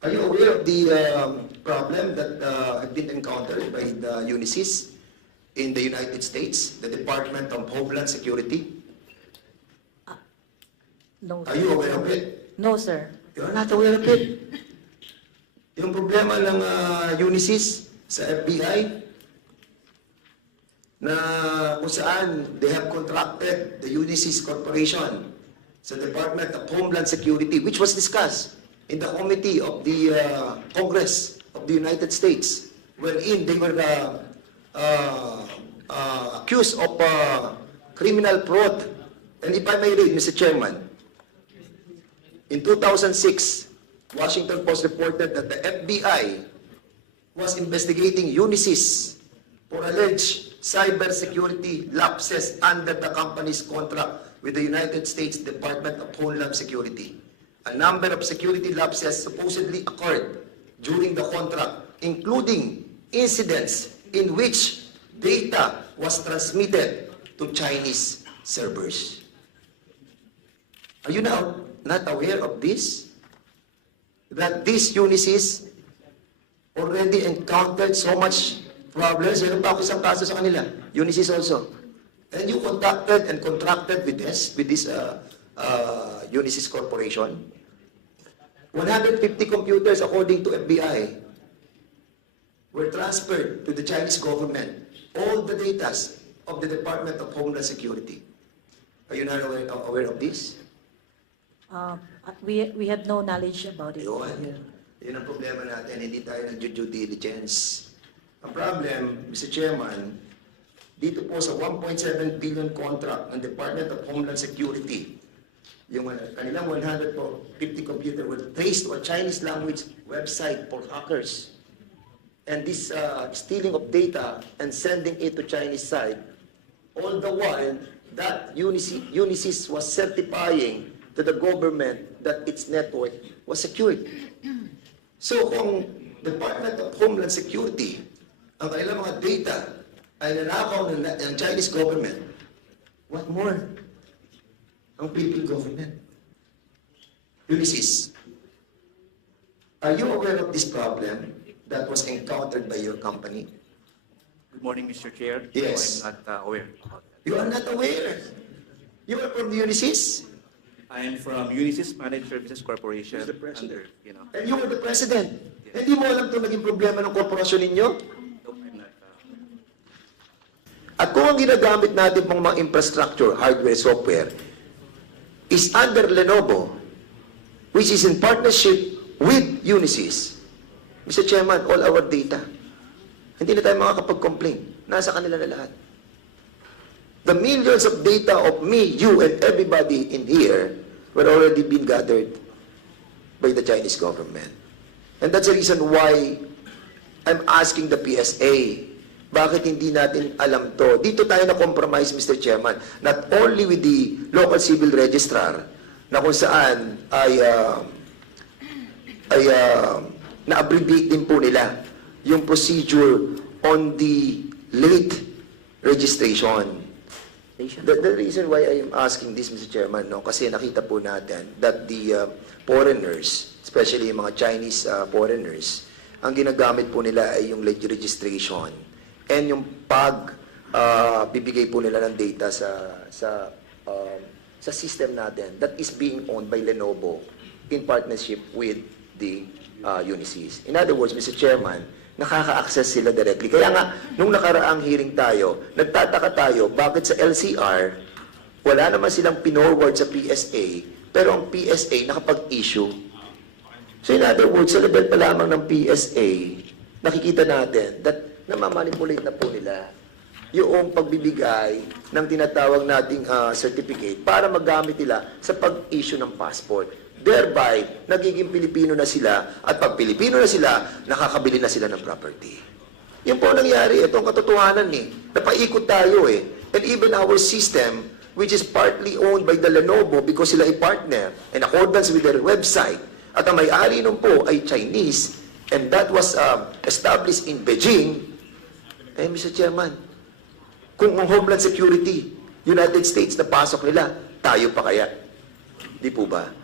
Are you aware of the um, problem that uh, have been encountered by the UNICEF in the United States, the Department of Homeland Security? No, Are you aware of it? No, sir. You are not aware of it. Yung problema ng uh, UNICEF sa FBI, na kung saan they have contracted the UNICEF Corporation sa Department of Homeland Security, which was discussed in the Committee of the uh, Congress of the United States, wherein they were uh, uh, uh, accused of uh, criminal fraud. And if I may read, Mr. Chairman, In 2006, Washington Post reported that the FBI was investigating Unisys for alleged cybersecurity lapses under the company's contract with the United States Department of Homeland Security. A number of security lapses supposedly occurred during the contract, including incidents in which data was transmitted to Chinese servers. Are you now not aware of this? That these Unisys already encountered so much problems. Meron pa ako isang kaso sa kanila. Unisys also. And you contacted and contracted with this, with this uh, uh, Unisys Corporation. 150 computers, according to FBI, were transferred to the Chinese government. All the data of the Department of Homeland Security. Are you not aware, aware of this? Uh, we, we had no knowledge about it. Yun. Yun ang problema natin, hindi tayo nag due diligence. Ang problem, Mr. Chairman, dito po sa 1.7 billion contract ng Department of Homeland Security, yung uh, kanilang 150 computer were traced to a Chinese language website for hackers. And this uh, stealing of data and sending it to Chinese side, all the while that Unisys, Unisys was certifying to the government that its network was secured. So kung Department of Homeland Security, ang kanilang mga data ay nanakaw ng, ng Chinese government, what more? Ang Philippine government. Ulysses, are you aware of this problem that was encountered by your company? Good morning, Mr. Chair. Yes. No, I'm not uh, aware about that. You are not aware. You are from Ulysses, I am from Unisys Managed Services Corporation. Who's the president? under, You know, and you are the president. Hindi mo alam ito naging problema ng korporasyon ninyo? no, I'm not, uh, At kung ang ginagamit natin pong mga infrastructure, hardware, software, is under Lenovo, which is in partnership with Unisys, Mr. Chairman, all our data, hindi na tayo makakapag-complain. Nasa kanila na lahat. The millions of data of me, you, and everybody in here were already been gathered by the Chinese government. And that's the reason why I'm asking the PSA, bakit hindi natin alam to? Dito tayo na-compromise, Mr. Chairman, not only with the local civil registrar, na kung saan ay, uh, ay uh, na-abbreviate din po nila yung procedure on the late registration. The, the reason why I am asking this, Mr. Chairman, no, kasi nakita po natin that the uh, foreigners, especially yung mga Chinese uh, foreigners, ang ginagamit po nila ay yung late registration and yung pag uh, bibigay po nila ng data sa sa um, sa system natin that is being owned by Lenovo in partnership with the uh, Unisys. In other words, Mr. Chairman, nakaka-access sila directly. Kaya nga, nung nakaraang hearing tayo, nagtataka tayo, bakit sa LCR, wala naman silang pinorward sa PSA, pero ang PSA nakapag-issue. So in other words, sa level pa lamang ng PSA, nakikita natin that namamanipulate na po nila yung pagbibigay ng tinatawag nating ah, certificate para magamit nila sa pag-issue ng passport. Thereby, nagiging Pilipino na sila at pag Pilipino na sila, nakakabili na sila ng property. Yan po ang nangyari. Ito ang katotohanan eh. Napaikot tayo eh. And even our system, which is partly owned by the Lenovo because sila ay partner in accordance with their website, at ang may-ari nun po ay Chinese, and that was um, established in Beijing, eh, Mr. Chairman, kung ang Homeland Security, United States, na pasok nila, tayo pa kaya? Di po ba?